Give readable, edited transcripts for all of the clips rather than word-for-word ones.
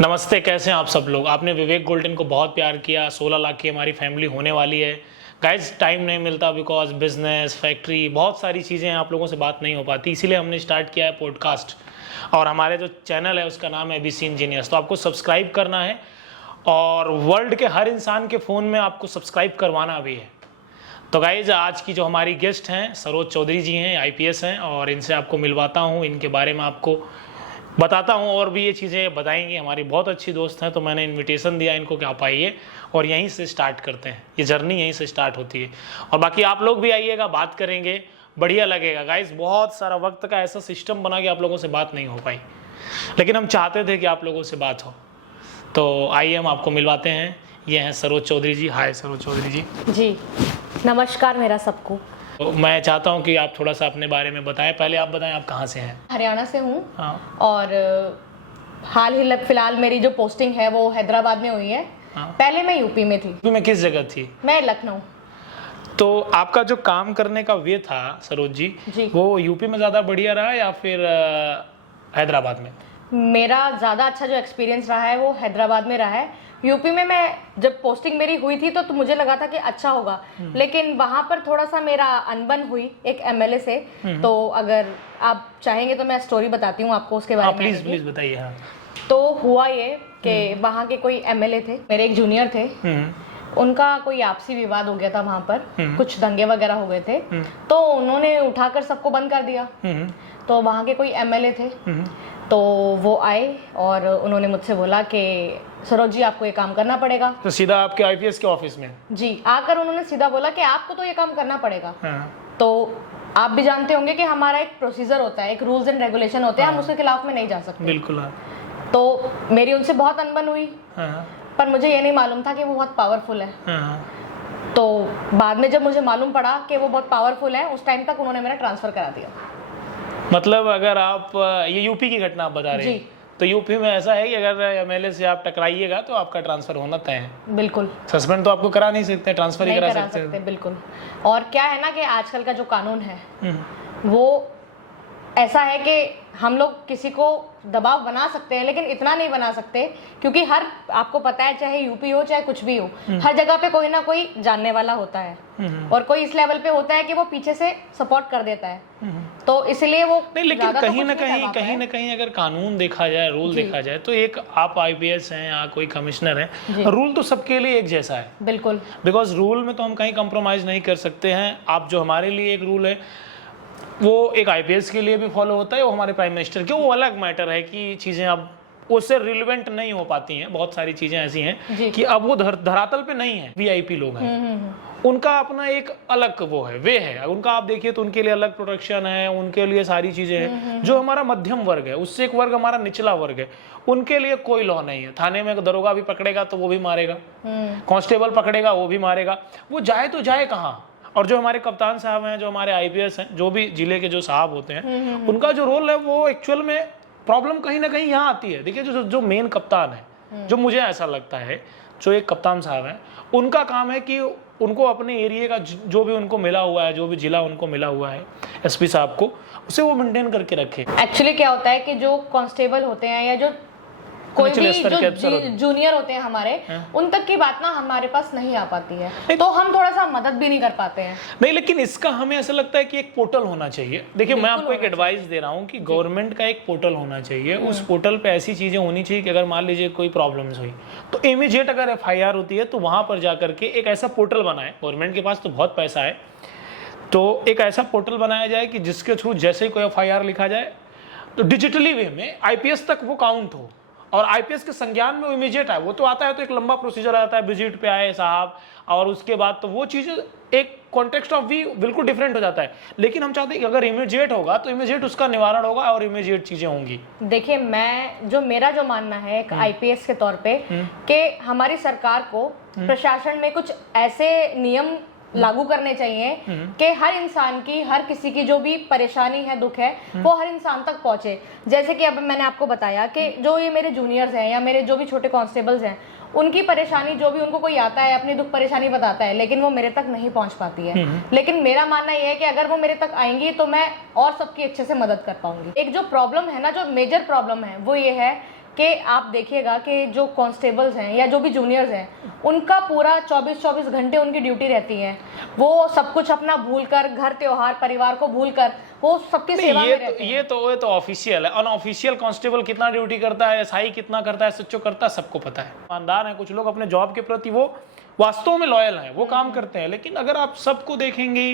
नमस्ते, कैसे हैं आप सब लोग। आपने विवेक गोल्डन को बहुत प्यार किया। 16 लाख की हमारी फैमिली होने वाली है। गाइज टाइम नहीं मिलता बिकॉज बिजनेस, फैक्ट्री, बहुत सारी चीज़ें हैं, आप लोगों से बात नहीं हो पाती, इसीलिए हमने स्टार्ट किया है पॉडकास्ट। और हमारे जो चैनल है उसका नाम है एबीसी इंजीनियर्स। तो आपको सब्सक्राइब करना है और वर्ल्ड के हर इंसान के फ़ोन में आपको सब्सक्राइब करवाना भी है। तो गाइज आज की जो हमारी गेस्ट हैं सरोज चौधरी जी हैं, आईपीएस हैं, और इनसे आपको मिलवाता हूँ, इनके बारे में आपको बताता हूँ और भी ये चीज़ें बताएंगी। हमारी बहुत अच्छी दोस्त हैं, तो मैंने इनविटेशन दिया इनको कि आप आइए और यहीं से स्टार्ट करते हैं। ये जर्नी यहीं से स्टार्ट होती है और बाकी आप लोग भी आइएगा, बात करेंगे, बढ़िया लगेगा। गाइस बहुत सारा वक्त का ऐसा सिस्टम बना कि आप लोगों से बात नहीं हो पाई, लेकिन हम चाहते थे कि आप लोगों से बात हो। तो आइए हम आपको मिलवाते हैं। ये हैं सरोज चौधरी जी। हाय सरोज चौधरी जी। जी नमस्कार मेरा सबको। तो मैं चाहता हूँ कि आप थोड़ा सा अपने बारे में बताएं। पहले आप बताएं आप कहाँ से हैं। हरियाणा से हूँ। हाँ। और हाल ही फिलहाल मेरी जो पोस्टिंग है वो हैदराबाद में हुई है। हाँ। पहले मैं यूपी में थी। यूपी में किस जगह थी? मैं लखनऊ। तो आपका जो काम करने का वे था सरोज जी, वो यूपी में ज़्यादा बढ़िया रहा या फिर हैदराबाद में? मेरा ज़्यादा अच्छा जो एक्सपीरियंस रहा है वो हैदराबाद में रहा है। यूपी में मैं जब पोस्टिंग मेरी हुई थी तो मुझे लगा था कि अच्छा होगा, लेकिन वहाँ पर थोड़ा सा मेरा अनबन हुई एक एमएलए से। तो अगर आप चाहेंगे तो मैं स्टोरी बताती हूँ आपको उसके बारे में। प्लीज बताइए। हाँ। तो हुआ ये कि वहाँ के कोई एमएलए थे, मेरे एक जूनियर थे, उनका कोई आपसी विवाद हो गया था वहाँ पर, कुछ दंगे वगैरह हो गए थे, तो उन्होंने उठाकर सबको बंद कर दिया। तो वहाँ के कोई एमएलए थे, तो वो आए और उन्होंने मुझसे बोला कि सरोज जी आपको ये काम करना पड़ेगा। तो सीधा आपके आईपीएस के ऑफिस में? जी, आकर उन्होंने सीधा बोला कि आपको तो ये काम करना पड़ेगा। हाँ। तो आप भी जानते होंगे कि हमारा एक प्रोसीजर होता है, एक रूल्स एंड रेगुलेशन होते हैं, हम उसके खिलाफ में नहीं जा सकते। बिल्कुल। तो मेरी उनसे बहुत अनबन हुई। हाँ। पर मुझे ये नहीं मालूम था कि वो बहुत पावरफुल है। हाँ। तो बाद में जब मुझे मालूम पड़ा कि वो बहुत पावरफुल है, उस टाइम तक उन्होंने मेरा ट्रांसफर करा दिया। मतलब अगर आप ये यूपी की घटना आप बता रहे हैं, तो यूपी में ऐसा है कि अगर एमएलए से आप टकराइएगा तो आपका ट्रांसफर होना तय है। बिल्कुल। सस्पेंड तो आपको करा नहीं सकते, ट्रांसफर ही करा सकते हैं। बिल्कुल। और क्या है ना कि आजकल का जो कानून है वो ऐसा है कि हम लोग किसी को दबाव बना सकते हैं, लेकिन इतना नहीं बना सकते, क्योंकि हर आपको पता है चाहे यूपी हो चाहे कुछ भी हो, हर जगह पे कोई ना कोई जानने वाला होता है और कोई इस लेवल पे होता है कि वो पीछे से सपोर्ट कर देता है। तो इसलिए वो नहीं, लेकिन कहीं ना कहीं अगर कानून देखा जाए, रूल देखा जाए, तो एक आप आईपीएस हैं या कोई कमिश्नर है, रूल तो सबके लिए एक जैसा है। बिल्कुल। बिकॉज रूल में तो हम कहीं कंप्रोमाइज नहीं कर सकते हैं। आप जो हमारे लिए एक रूल है वो एक आईपीएस के लिए भी फॉलो होता है, वो हमारे प्राइम मिनिस्टर के, वो अलग मैटर है कि चीज़ें अब उससे रिलेवेंट नहीं हो पाती हैं। बहुत सारी चीज़ें ऐसी हैं कि अब वो धरातल पे नहीं है। वीआईपी लोग हैं, उनका अपना एक अलग वो है, वे है उनका। आप देखिए तो उनके लिए अलग प्रोटेक्शन है, उनके लिए सारी चीज़ें हैं। जो हमारा मध्यम वर्ग है, उससे एक वर्ग हमारा निचला वर्ग है, उनके लिए कोई लॉ नहीं है। थाने में दरोगा भी पकड़ेगा तो वो भी मारेगा, कांस्टेबल पकड़ेगा वो भी मारेगा, वो जाए तो जाए कहाँ। और जो हमारे कप्तान साहब हैं, जो हमारे आईपीएस हैं, जो भी जिले के जो साहब होते हैं, उनका जो रोल है वो एक्चुअल में प्रॉब्लम कहीं ना कहीं यहाँ आती है। देखिए जो मेन कप्तान है, जो मुझे ऐसा लगता है, जो एक कप्तान साहब हैं, उनका काम है कि उनको अपने एरिया का जो भी उनको मिला हुआ है, जो भी जिला उनको मिला हुआ है एसपी साहब को, उसे वो मेंटेन करके रखे। एक्चुअली क्या होता है कि जो कांस्टेबल होते हैं या जो कोई भी जो जूनियर होते हैं हमारे, उन तक की बात ना हमारे पास नहीं आ पाती है, तो हम थोड़ा सा मदद भी नहीं कर पाते हैं। नहीं, लेकिन इसका हमें ऐसा लगता है कि एक पोर्टल होना चाहिए। देखिए मैं आपको एक एडवाइस दे रहा हूँ कि गवर्नमेंट का एक पोर्टल होना चाहिए। उस पोर्टल पे ऐसी चीजें होनी चाहिए कि अगर मान लीजिए कोई प्रॉब्लम्स हुई तो इमीडिएट अगर एफआईआर होती है तो वहां पर जाकर के एक ऐसा पोर्टल बनाए। गवर्नमेंट के पास तो बहुत पैसा है, तो एक ऐसा पोर्टल बनाया जाए कि जिसके थ्रू जैसे ही कोई एफआईआर लिखा जाए तो डिजिटली वे में आईपीएस तक वो काउंट हो, और आईपीएस के संज्ञान में इमीडिएट आए। वो तो आता है तो एक लंबा प्रोसीजर आता है, विजिट पे आए साहब, और उसके बाद तो वो चीज़ एक कॉन्टेक्स्ट ऑफ व्यू बिल्कुल डिफरेंट हो जाता है। लेकिन हम चाहते हैं कि अगर इमीडिएट होगा तो इमीडिएट उसका निवारण होगा और इमीडिएट चीजें होंगी। देखिए मेरा जो मानना है एक आईपीएस के तौर पे कि हमारी सरकार को प्रशासन में कुछ ऐसे नियम लागू करने चाहिए कि हर इंसान की, हर किसी की जो भी परेशानी है, दुख है, वो हर इंसान तक पहुंचे। जैसे कि अब मैंने आपको बताया कि जो ये मेरे जूनियर्स हैं या मेरे जो भी छोटे कांस्टेबल्स हैं, उनकी परेशानी जो भी उनको कोई आता है अपनी दुख परेशानी बताता है, लेकिन वो मेरे तक नहीं पहुंच पाती है। लेकिन मेरा मानना यह है कि अगर वो मेरे तक आएंगी तो मैं और सबकी अच्छे से मदद कर पाऊंगी। एक जो प्रॉब्लम है ना, जो मेजर प्रॉब्लम है वो ये है कि आप देखिएगा कि जो कांस्टेबल्स हैं या जो भी जूनियर्स हैं, उनका पूरा 24-24 घंटे उनकी ड्यूटी रहती है। वो सब कुछ अपना भूलकर, घर त्योहार परिवार को भूलकर वो सबकी सेवा में रहते हैं। ये तो ऑफिशियल है। अनऑफिशियल कांस्टेबल कितना ड्यूटी करता है, एसआई कितना करता है, सच्चो करता है, सबको पता है। ईमानदार हैं कुछ लोग, अपने जॉब के प्रति वो वास्तव में लॉयल हैं, वो काम करते हैं। लेकिन अगर आप सबको देखेंगी,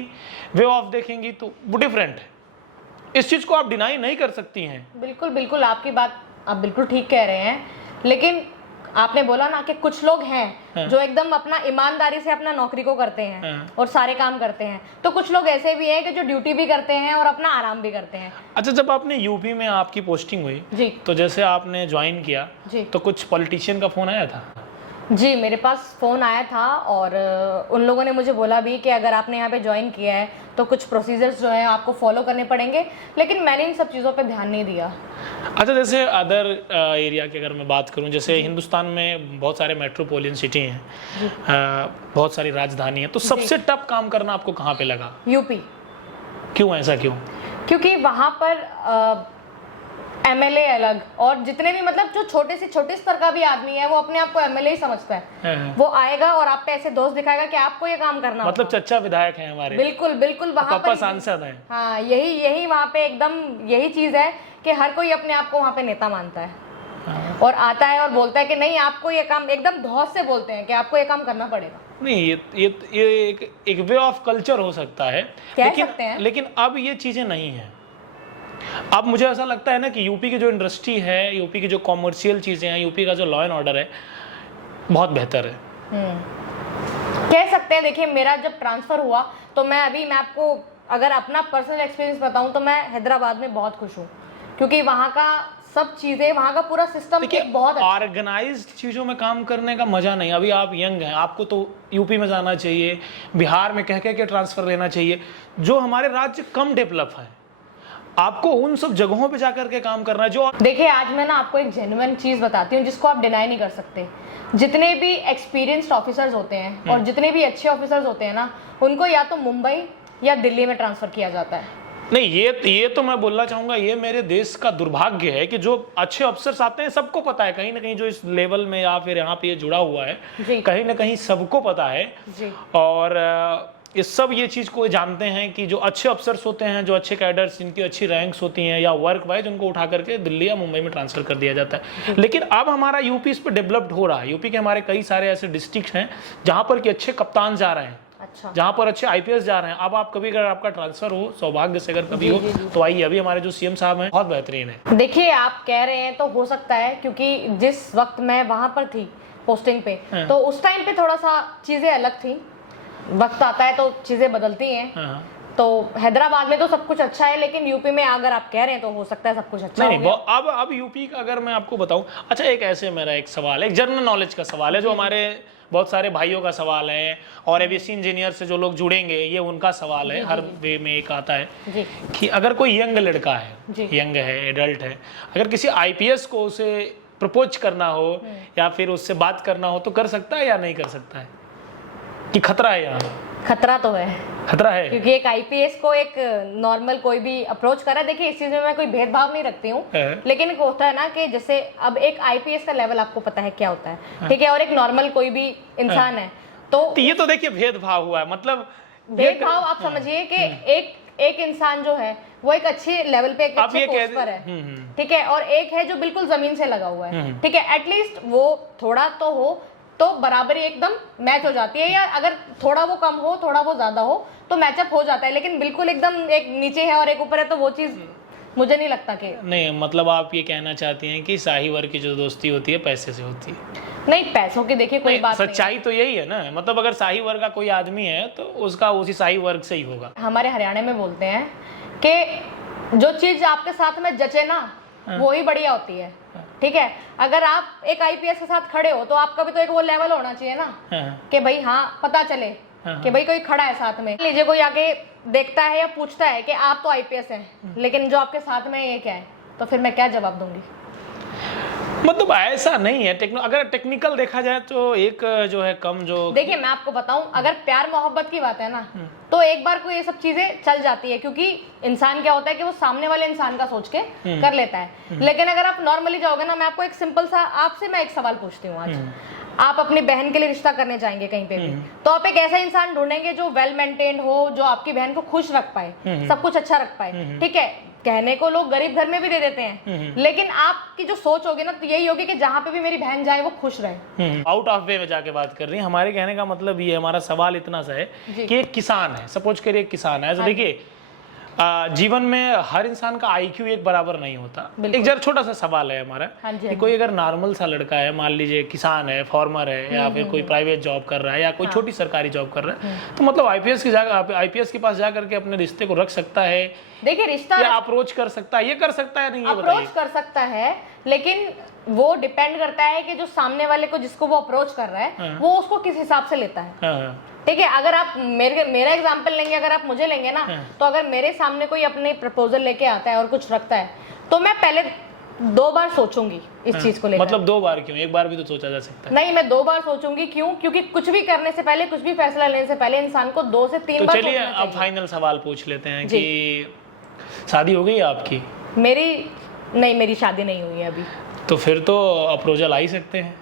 वे ऑफ देखेंगी, तो वो डिफरेंट है। इस चीज को आप डिनाई नहीं कर सकती हैं। बिल्कुल बिल्कुल, आपकी बात आप बिल्कुल ठीक कह रहे हैं। लेकिन आपने बोला ना कि कुछ लोग हैं जो एकदम अपना ईमानदारी से अपना नौकरी को करते हैं और सारे काम करते हैं, तो कुछ लोग ऐसे भी हैं कि जो ड्यूटी भी करते हैं और अपना आराम भी करते हैं। अच्छा, जब आपने यूपी में आपकी पोस्टिंग हुई जी, तो जैसे आपने ज्वाइन किया जी, तो कुछ पॉलिटिशियन का फोन आया था? जी, मेरे पास फ़ोन आया था और उन लोगों ने मुझे बोला भी कि अगर आपने यहाँ पे ज्वाइन किया है तो कुछ प्रोसीजर्स जो हैं आपको फॉलो करने पड़ेंगे, लेकिन मैंने इन सब चीज़ों पे ध्यान नहीं दिया। अच्छा, जैसे अदर एरिया की अगर मैं बात करूं, जैसे हिंदुस्तान में बहुत सारे मेट्रोपोलियन सिटी हैं, बहुत सारी राजधानी है, तो सबसे टफ काम करना आपको कहाँ पे लगा? यूपी। क्यों, ऐसा क्यों? क्योंकि वहाँ पर एमएलए अलग, और जितने भी मतलब जो छोटे स्तर का भी आदमी है वो अपने आप को एमएलए ही समझता है। वो आएगा और आप पे ऐसे दोस्त दिखाएगा कि आपको ये काम करना मतलब चच्चा विधायक हैं हमारे। बिल्कुल बिल्कुल, वहाँ पापा सांसद हैं। हाँ, यही वहाँ पे एकदम यही चीज है कि हर कोई अपने आप को वहाँ पे नेता मानता है और आता है और बोलता है कि नहीं, आपको ये काम, एकदम धौस से बोलते हैं कि आपको ये काम करना पड़ेगा। नहीं, ये एक वे ऑफ कल्चर हो सकता है, लेकिन अब ये चीजें नहीं है। अब मुझे ऐसा लगता है ना कि यूपी की जो इंडस्ट्री है, यूपी की जो कॉमर्शियल चीजें हैं, यूपी का जो लॉ एंड ऑर्डर है, बहुत बेहतर है। कह सकते हैं। देखिए, मेरा जब ट्रांसफर हुआ तो मैं आपको अगर अपना पर्सनल एक्सपीरियंस बताऊं तो मैं हैदराबाद में बहुत खुश हूँ, क्योंकि वहाँ का सब चीजें, वहाँ का पूरा सिस्टम बहुत ऑर्गेनाइज्ड चीजों में काम करने का मजा नहीं। अभी आप यंग हैं, आपको तो यूपी में जाना चाहिए, बिहार में कह के ट्रांसफर लेना चाहिए, जो हमारे राज्य कम डेवलप है। आपको उन सब जगहों पे जाकर के काम करना है जो। देखिए, आज मैं ना आपको एक जेन्युइन चीज बताती हूँ जिसको आप डिनाई नहीं कर सकते। जितने भी एक्सपीरियंस्ड ऑफिसर्स होते हैं और जितने भी अच्छे ऑफिसर्स होते हैं ना, उनको या तो मुंबई या दिल्ली में ट्रांसफर किया जाता है। नहीं, ये तो मैं बोलना चाहूंगा, ये मेरे देश का दुर्भाग्य है कि जो अच्छे अफसर्स आते हैं, सबको पता है कहीं ना कहीं जो इस लेवल में या फिर यहाँ पे ये जुड़ा हुआ है, कहीं ना कहीं सबको पता है। और ये सब ये चीज़ को जानते हैं कि जो अच्छे अफसर्स होते हैं, जो अच्छे कैडर्स, जिनकी अच्छी रैंक्स होती हैं या वर्क वाइज, उनको उठा करके दिल्ली या मुंबई में ट्रांसफर कर दिया जाता है। लेकिन अब हमारा यूपी इस पर डेवलप्ड हो रहा है। यूपी के हमारे कई सारे ऐसे डिस्ट्रिक्ट हैं जहाँ पर कि अच्छे कप्तान जा रहे हैं, अच्छा, जहाँ पर अच्छे आईपीएस जा रहे हैं। अब आप कभी, अगर आपका ट्रांसफर हो, सौभाग्य से अगर कभी हो, तो आइए। अभी हमारे जो सीएम साहब हैं बहुत बेहतरीन है। देखिए, आप कह रहे हैं तो हो सकता है, क्योंकि जिस वक्त मैं वहां पर थी पोस्टिंग पे, तो उस टाइम पे थोड़ा सा चीजें अलग थी। वक्त आता है तो चीजें बदलती हैं। तो हैदराबाद में तो सब कुछ अच्छा है, लेकिन यूपी में अगर आप कह रहे हैं तो हो सकता है सब कुछ अच्छा नहीं, अब यूपी का अगर मैं आपको बताऊं। अच्छा, एक ऐसे मेरा एक सवाल है, एक जनरल नॉलेज का सवाल है, जो हमारे बहुत सारे भाइयों का सवाल है और एविएशन इंजीनियर से जो लोग जुड़ेंगे, ये उनका सवाल है। हर वे में एक आता है कि अगर कोई यंग लड़का है, यंग है, एडल्ट है, अगर किसी आईपीएस को उसे प्रपोज करना हो या फिर उससे बात करना हो, तो कर सकता है या नहीं कर सकता है? कि खतरा है? यहाँ खतरा तो है, खतरा है, क्योंकि एक आईपीएस को एक नॉर्मल कोई भी अप्रोच करा। देखिए, इस चीज में मैं कोई भेदभाव नहीं रखती हूँ, लेकिन एक होता है ना कि जैसे अब एक आईपीएस का लेवल आपको पता है क्या होता है, ठीक है, और एक नॉर्मल कोई भी इंसान है, तो ये तो देखिए भेदभाव हुआ है। मतलब भेदभाव आप समझिए कि एक इंसान जो है वो एक अच्छे लेवल पे, एक अच्छे पोस्ट पर है, ठीक है, और एक है जो बिल्कुल जमीन से लगा हुआ है, ठीक है। एटलीस्ट वो थोड़ा तो हो, तो बराबरी एकदम मैच हो जाती है, या अगर थोड़ा वो कम हो, थोड़ा वो ज्यादा हो, तो मैचअप हो जाता है। लेकिन बिल्कुल एकदम एक नीचे है और एक ऊपर है, तो वो चीज मुझे नहीं लगता कि। नहीं, मतलब आप ये कहना चाहती हैं कि शाही वर्ग की जो दोस्ती होती है पैसे से होती है? नहीं, पैसों की देखिए कोई बात नहीं, सच्चाई तो यही है ना। मतलब अगर शाही वर्ग का कोई आदमी है तो उसका उसी शाही वर्ग से ही होगा। हमारे हरियाणा में बोलते हैं कि जो चीज आपके साथ में जचे ना, वो ही बढ़िया होती है, ठीक है। अगर आप एक आईपीएस के साथ खड़े हो तो आपका भी तो एक वो लेवल होना चाहिए ना, कि भाई हाँ, पता चले कि भाई कोई खड़ा है साथ में। लीजिए, कोई आके देखता है या पूछता है कि आप तो आईपीएस हैं, लेकिन जो आपके साथ में ये क्या है, तो फिर मैं क्या जवाब दूंगी? मतलब ऐसा नहीं है, अगर टेक्निकल देखा जाए तो एक जो है कम जो, देखिए मैं आपको बताऊं, अगर प्यार मोहब्बत की बात है ना, तो एक बार को ये सब चीजें चल जाती है, क्योंकि इंसान क्या होता है कि वो सामने वाले इंसान का सोच के कर लेता है। लेकिन अगर आप नॉर्मली जाओगे ना, मैं आपको एक सिंपल सा, आपसे मैं एक सवाल पूछती हूँ आज, आप अपनी बहन के लिए रिश्ता करने जाएंगे कहीं पे भी, तो आप एक ऐसा इंसान ढूंढेंगे जो वेल मेंटेन्ड हो, जो आपकी बहन को खुश रख पाए, सब कुछ अच्छा रख पाए। ठीक है, कहने को लोग गरीब घर में भी दे देते हैं, लेकिन आपकी जो सोच होगी ना, तो यही होगी कि जहां पे भी मेरी बहन जाए वो खुश रहे। आउट ऑफ वे में जाके बात कर रही है। हमारे कहने का मतलब ये, हमारा सवाल इतना सा है कि एक किसान है, सपोज करिए एक किसान है, तो देखिए जीवन में हर इंसान का आईक्यू एक बराबर नहीं होता। एक जरा छोटा सा सवाल है हमारा कि कोई अगर नॉर्मल सा लड़का है, मान लीजिए किसान है, फार्मर है, या फिर कोई प्राइवेट जॉब कर रहा है, या कोई छोटी सरकारी जॉब कर रहा है, तो मतलब आईपीएस के पास जा करके अपने रिश्ते को रख सकता है? देखिए रिश्ता या अप्रोच कर सकता है, ये कर सकता है, नहीं ये अप्रोच कर सकता है, लेकिन वो डिपेंड करता है कि जो सामने वाले को, जिसको वो अप्रोच कर रहा है, वो उसको किस हिसाब से लेता है। ठीक है, अगर आप मेरा एग्जांपल लेंगे, अगर आप मुझे लेंगे ना, तो अगर मेरे सामने कोई अपने प्रपोजल लेके आता है और कुछ रखता है, तो मैं पहले 2 बार सोचूंगी इस चीज को लेकर। मतलब 2 बार क्यों, एक बार भी तो सोचा जा सकता है। नहीं, मैं 2 बार सोचूंगी। क्यों? क्योंकि कुछ भी करने से पहले, कुछ भी फैसला लेने से पहले इंसान को 2 से 3 बार सोचना चाहिए। चलिए अब फाइनल सवाल पूछ लेते हैं कि शादी हो गई है आपकी? मेरी शादी नहीं हुई है अभी। तो फिर तो अप्रोचल आ ही सकते हैं।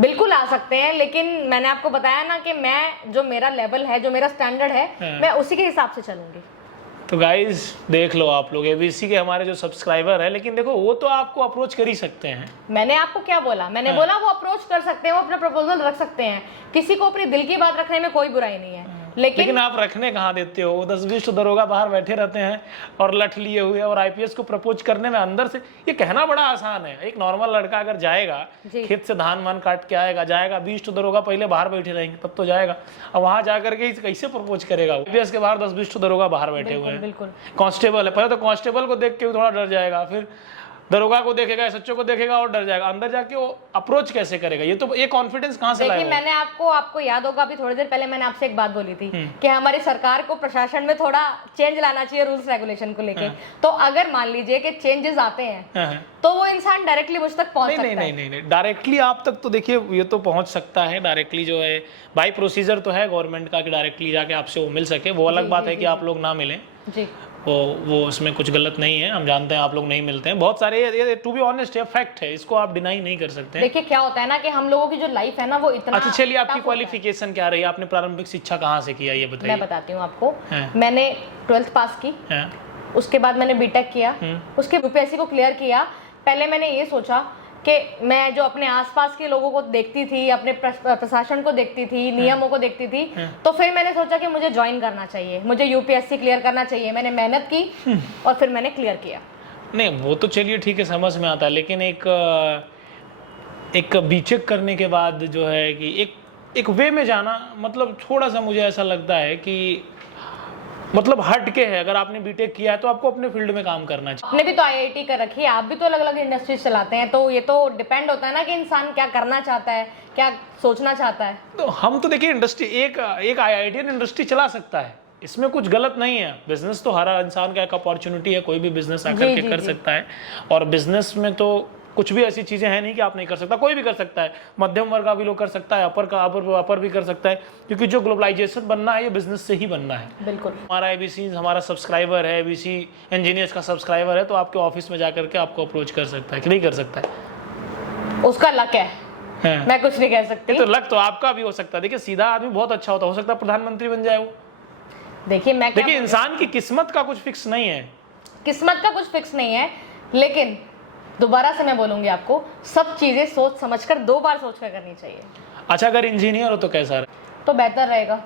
बिल्कुल आ सकते हैं, लेकिन मैंने आपको बताया ना कि मैं, जो मेरा लेवल है, जो मेरा स्टैंडर्ड है, मैं उसी के हिसाब से चलूंगी। तो गाइज देख लो आप लोग, एबीसी के हमारे जो सब्सक्राइबर है, लेकिन देखो वो तो आपको अप्रोच कर ही सकते हैं। मैंने आपको क्या बोला? मैंने बोला वो अप्रोच कर सकते हैं, वो अपना प्रपोजल रख सकते हैं। किसी को अपने दिल की बात रखने में कोई बुराई नहीं है, लेकिन आप रखने कहाँ देते हो? 10-20 दरोगा बाहर बैठे रहते हैं और लठ लिए हुए, और आईपीएस को प्रपोज करने में अंदर से, ये कहना बड़ा आसान है। एक नॉर्मल लड़का अगर जाएगा, खेत से धान वान काट के जाएगा 20 दरोगा पहले बाहर बैठे रहेंगे, तब तो जाएगा। अब वहां जाकर के कैसे प्रपोज करेगा? आईपीएस के बाहर 10-20 दरोगा बाहर बैठे हुए हैं, कांस्टेबल है, पहले तो कांस्टेबल को देख के थोड़ा डर जाएगा, फिर दरोगा को देखेगा, सच्चों को देखेगा और डर जाएगा। अंदर जाके वो अप्रोच कैसे करेगा? ये कॉन्फिडेंस कहाँ से लाएगा? मैंने आपको याद होगा, अभी थोड़ी देर पहले मैंने आपसे एक बात बोली थी कि हमारी सरकार को प्रशासन में थोड़ा चेंज लाना चाहिए रूल्स रेगुलेशन को लेके। तो अगर मान लीजिए कि चेंजेस आते हैं, तो वो इंसान डायरेक्टली मुझ तक पहुंच सकता है। नहीं, डायरेक्टली आप तक तो देखिए ये तो पहुंच सकता है। डायरेक्टली जो है बाई प्रोसीजर तो है गवर्नमेंट का कि डायरेक्टली जाके आपसे वो मिल सके। वो अलग बात है कि आप लोग ना मिलें जी, वो उसमें कुछ गलत नहीं है। हम जानते हैं आप लोग नहीं मिलते हैं, बहुत सारे, ये टू बी ऑनेस्ट ये फैक्ट है, इसको आप डिनाई नहीं कर सकते। देखिए क्या होता है ना कि हम लोगों की जो लाइफ है ना, वो इतना। अच्छा चलिए, आपकी क्वालिफिकेशन क्या रही? आपने प्रारंभिक शिक्षा कहाँ से किया, ये बताइए। मैं बताती हूँ आपको। मैंने 12th पास की, उसके बाद मैंने बीटेक किया, उसके यूपीएससी को क्लियर किया। पहले मैंने ये सोचा कि मैं जो अपने आसपास के लोगों को देखती थी, अपने प्रशासन को देखती थी, नियमों को देखती थी, तो फिर मैंने सोचा कि मुझे ज्वाइन करना चाहिए, मुझे यूपीएससी क्लियर करना चाहिए। मैंने मेहनत की और फिर मैंने क्लियर किया। नहीं वो तो चलिए ठीक है, समझ में आता है, लेकिन एक बीटेक करने के बाद जो है कि एक वे में जाना, मतलब थोड़ा सा मुझे ऐसा लगता है कि मतलब हट के है। अगर आपने बीटेक किया है तो आपको अपने फील्ड में काम करना चाहिए। आपने भी तो आईआईटी कर रखी है, आप भी तो अलग अलग इंडस्ट्रीज चलाते हैं, तो ये तो डिपेंड होता है ना कि इंसान क्या करना चाहता है, क्या सोचना चाहता है। तो हम तो देखिए इंडस्ट्री, एक आईआईटीएन इंडस्ट्री चला सकता है, इसमें कुछ गलत नहीं है। बिजनेस तो हर इंसान का एक अपॉर्चुनिटी है, कोई भी बिजनेस आकर के कर सकता है। और बिजनेस में तो कुछ भी ऐसी चीजें हैं नहीं कि आप नहीं कर सकता, कोई भी कर सकता है। मध्यम वर्ग का भी लोग कर सकता है, अपर भी कर सकता है, क्योंकि जो ग्लोबलाइजेशन बनना है ये बिजनेस से ही बनना है। बिल्कुल। हमारा एबीसी हमारा सब्सक्राइबर है, एबीसी इंजीनियर्स का सब्सक्राइबर है, तो आपके ऑफिस में जाकर के आपको अप्रोच कर सकता है कि नहीं कर सकता है? उसका लक है, मैं कुछ नहीं कह सकती। तो लक तो आपका भी हो सकता है। देखिए सीधा आदमी बहुत अच्छा होता, हो सकता है प्रधानमंत्री बन जाए वो। देखिए इंसान की किस्मत का कुछ फिक्स नहीं है, किस्मत का कुछ फिक्स नहीं है, लेकिन दोबारा से मैं बोलूंगी आपको, सब चीजें सोच समझकर 2 बार सोचकर करनी चाहिए। अच्छा अगर इंजीनियर हो तो कैसा रहे? तो बेहतर रहेगा।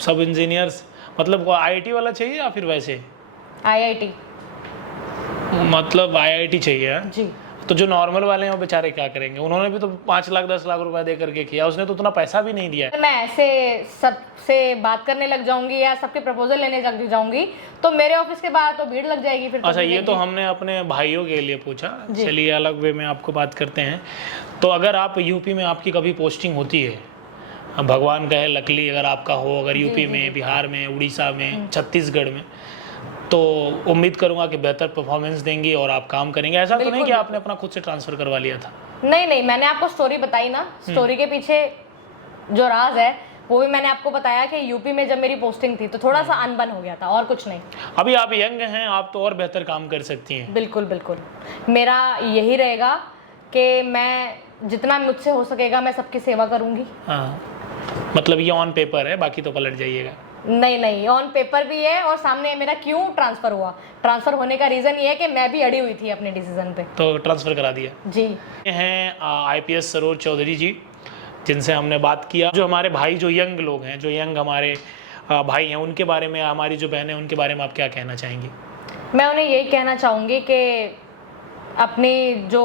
सब इंजीनियर्स मतलब आईआईटी वाला चाहिए या फिर वैसे? आईआईटी मतलब आईआईटी चाहिए जी। तो जो नॉर्मल वाले हैं वो बेचारे क्या करेंगे? उन्होंने भी तो 5 लाख 10 लाख रुपए दे करके किया, उसने तो उतना पैसा भी नहीं दिया है। मैं ऐसे सबसे बात करने लग जाऊंगी या सबके प्रपोजल लेने लग जाऊंगी तो मेरे ऑफिस के बाहर तो भीड़ लग जाएगी फिर। अच्छा ये तो हमने अपने भाइयों के लिए पूछा, चलिए अलग वे में आपको बात करते हैं। तो अगर आप यूपी में आपकी कभी पोस्टिंग होती है, भगवान कहे लकली अगर आपका हो, अगर यूपी में, बिहार में, उड़ीसा में, छत्तीसगढ़ में, तो उम्मीद करूंगा कि बेहतर परफॉर्मेंस देंगी और आप काम करेंगे। ऐसा तो नहीं कि आपने अपना खुद से ट्रांसफ़र करवा लिया था? नहीं, मैंने आपको स्टोरी बताई ना, स्टोरी के पीछे जो राज है वो भी मैंने आपको बताया कि यूपी में जब मेरी पोस्टिंग थी तो थोड़ा सा अनबन हो गया था, और कुछ नहीं। अभी आप यंग हैं, आप तो और बेहतर काम कर सकती हैं। बिल्कुल मेरा यही रहेगा कि मैं जितना मुझसे हो सकेगा मैं सबकी सेवा करूंगी। हाँ, मतलब ये ऑन पेपर है, बाकी तो पलट जाइएगा। नहीं, ऑन पेपर भी है, और सामने मेरा क्यों ट्रांसफर हुआ, ट्रांसफर होने का रीजन ये है कि मैं भी अड़ी हुई थी अपने डिसीजन पे, तो ट्रांसफ़र करा दिया जी। ये हैं IPS सरोज चौधरी जी, जिनसे हमने बात किया। जो हमारे भाई, जो यंग लोग हैं, जो यंग हमारे भाई हैं, उनके बारे में, हमारी जो बहन है उनके बारे में आप क्या कहना चाहेंगी? मैं उन्हें यही कहना चाहूँगी कि अपनी जो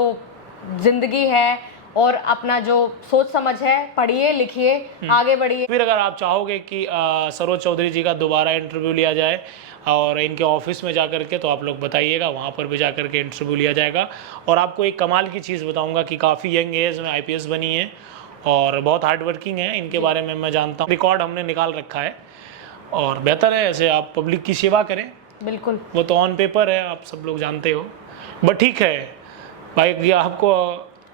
ज़िंदगी है और अपना जो सोच समझ है, पढ़िए लिखिए, आगे बढ़िए। फिर अगर आप चाहोगे कि सरोज चौधरी जी का दोबारा इंटरव्यू लिया जाए और इनके ऑफिस में जा कर के, तो आप लोग बताइएगा, वहाँ पर भी जा कर के इंटरव्यू लिया जाएगा। और आपको एक कमाल की चीज़ बताऊँगा कि काफ़ी यंग एज में IPS बनी है और बहुत हार्ड वर्किंग है। इनके बारे में मैं जानता हूँ, रिकॉर्ड हमने निकाल रखा है, और बेहतर है ऐसे आप पब्लिक की सेवा करें। बिल्कुल, वो तो ऑन पेपर है, आप सब लोग जानते हो, बट ठीक है भाई, ये आपको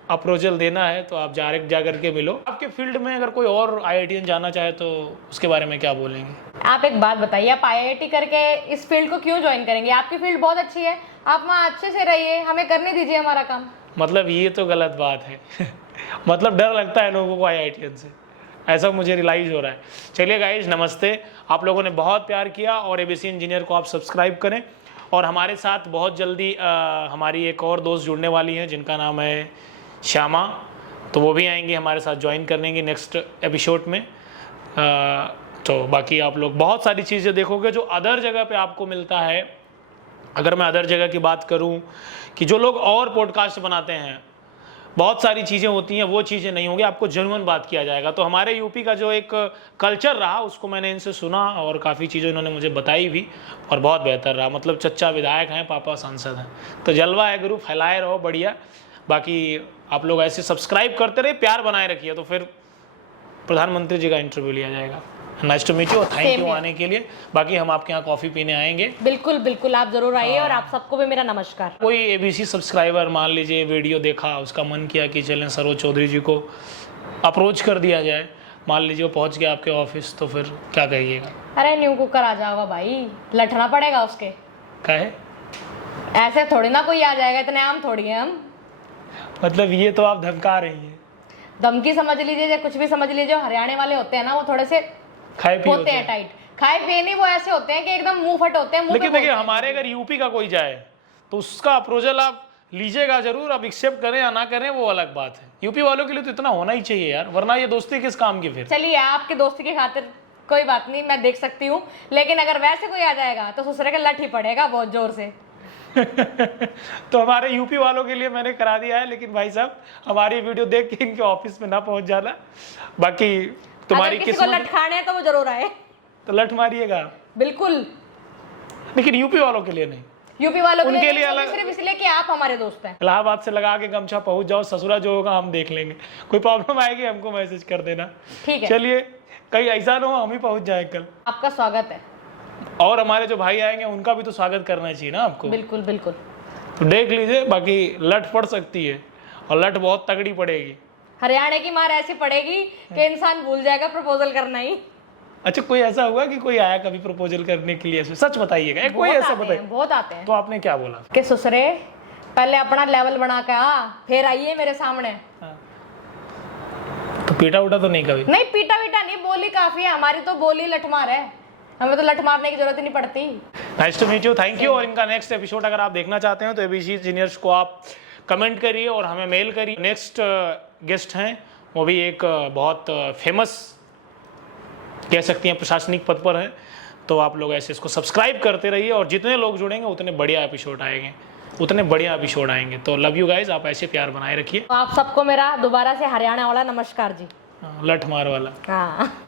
अप्रोचल देना है तो आप डायरेक्ट जा करके मिलो। आपके फील्ड में अगर कोई और IITian जाना चाहे तो उसके बारे में क्या बोलेंगे? आप एक बात बताइए, आप IIT करके इस फील्ड को क्यों ज्वाइन करेंगे? आपकी फील्ड बहुत अच्छी है, आप वहाँ अच्छे से रहिए, हमें करने दीजिए हमारा काम। मतलब ये तो गलत बात है मतलब डर लगता है लोगों को IITian से, ऐसा मुझे रियलाइज़ हो रहा है। चलिए गाइज, नमस्ते। आप लोगों ने बहुत प्यार किया, और ABC इंजीनियर को आप सब्सक्राइब करें। और हमारे साथ बहुत जल्दी हमारी एक और दोस्त जुड़ने वाली हैं, जिनका नाम है श्यामा, तो वो भी आएंगी हमारे साथ ज्वाइन करने की नेक्स्ट एपिसोड में। तो बाकी आप लोग बहुत सारी चीज़ें देखोगे जो अदर जगह पे आपको मिलता है। अगर मैं अदर जगह की बात करूं कि जो लोग और पॉडकास्ट बनाते हैं, बहुत सारी चीज़ें होती हैं, वो चीज़ें नहीं होंगी, आपको जेन्युइन बात किया जाएगा। तो हमारे यूपी का जो एक कल्चर रहा, उसको मैंने इनसे सुना और काफ़ी चीज़ें इन्होंने मुझे बताई भी, और बहुत बेहतर रहा। मतलब चच्चा विधायक हैं, पापा सांसद हैं, तो जलवा है गुरु, फैलाए रहो, बढ़िया। बाकी आप लोग ऐसे सब्सक्राइब करते रहे, प्यार बनाए रखिए, तो फिर प्रधानमंत्री जी का इंटरव्यू लिया जाएगा। Nice to meet you, thank you आने के लिए। बाकी हम आपके यहाँ कॉफ़ी पीने आएंगे। बिल्कुल, आप जरूर आइए, और आप सबको भी मेरा नमस्कार। कोई ABC सब्सक्राइबर मान लीजिए वीडियो देखा, उसका मन किया कि चलें सरोज चौधरी जी को अप्रोच कर दिया जाए, मान लीजिए वो पहुँच गया आपके ऑफिस, तो फिर क्या कहिएगा? अरे न्यू कुकर आ जाओगा भाई, लटना पड़ेगा उसके। कहे ऐसे थोड़ी ना कोई आ जाएगा, इतने आम थोड़ी है हम। मतलब ये तो आप धमका रही हैं। धमकी समझ लीजिए या कुछ भी समझ लीजिए, जो हरियाणा वाले होते हैं ना, वो थोड़े से खाए पी होते हैं टाइट। खाए पिए नहीं, वो ऐसे होते हैं कि एकदम मुंह फट होते हैं। लेकिन देखिए, हमारे अगर यूपी का कोई जाए तो उसका अप्रोचल आप लीजिएगा जरूर। अब एक्सेप्ट करें या ना करें वो अलग बात है। यूपी वालों के लिए तो इतना होना ही चाहिए यार, वरना ये दोस्ती किस काम की? फिर चलिए, आपकी दोस्ती की खातिर कोई बात नहीं, मैं देख सकती हूँ, लेकिन अगर वैसे कोई आ जाएगा तो ससुरे का लठ ही पड़ेगा बहुत जोर से। तो हमारे यूपी वालों के लिए मैंने करा दिया है, लेकिन भाई साहब हमारी वीडियो देख के इनके ऑफिस में ना पहुंच जाना। बाकी तुम्हारी किसी को लठ खाने हैं तो वो जरूर आए, तो लठ मारिएगा। बिल्कुल, लेकिन यूपी वालों के लिए नहीं। यूपी वालों के उनके लिए अलग, सिर्फ इसलिए कि आप हमारे दोस्त हैं। इलाहाबाद से लगा के गमछा पहुंच जाओ, ससुरा जो होगा हम देख लेंगे। कोई प्रॉब्लम आएगी हमको मैसेज कर देना, ठीक है? चलिए, कहीं ऐसा ना हो हम ही पहुंच जाए कल। आपका स्वागत है। और हमारे जो भाई आएंगे उनका भी तो स्वागत करना चाहिए ना आपको। बिल्कुल, तो देख लीजिए, बाकी लठ पड़ सकती है, और लठ बहुत तगड़ी पड़ेगी। हरियाणा की मार ऐसी पड़ेगी कि इंसान भूल जाएगा प्रपोजल करना ही। अच्छा, कोई ऐसा हुआ कि कोई आया कभी प्रपोजल करने के लिए? सच बताइएगा, कोई ऐसा बताइए। बहुत आते हैं। तो आपने क्या बोला कि ससुरे पहले अपना लेवल बना के फिर आइए मेरे सामने। तो पीटा उठा तो नहीं कभी? नहीं, पीटा वीटा नहीं, बोली काफी है हमारी, तो बोली लठमार है, हमें तो लठ मारने की जरूरत ही नहीं पड़ती। Nice to meet you, thank you. और इनका नेक्स्ट एपिसोड अगर आप देखना चाहते हैं तो ABC इंजीनियर्स को आप कमेंट करिए और हमें मेल करिए। नेक्स्ट गेस्ट हैं, वो भी एक बहुत फेमस कह सकती हैं प्रशासनिक पद पर हैं। तो आप लोग ऐसे इसको सब्सक्राइब करते रहिए, और जितने लोग जुड़ेंगे उतने बढ़िया एपिसोड आएंगे। तो लव यू गाइज, आप ऐसे प्यार बनाए रखिए। आप सबको मेरा दोबारा से हरियाणा वाला नमस्कार जी। लठ मार वाला। हाँ।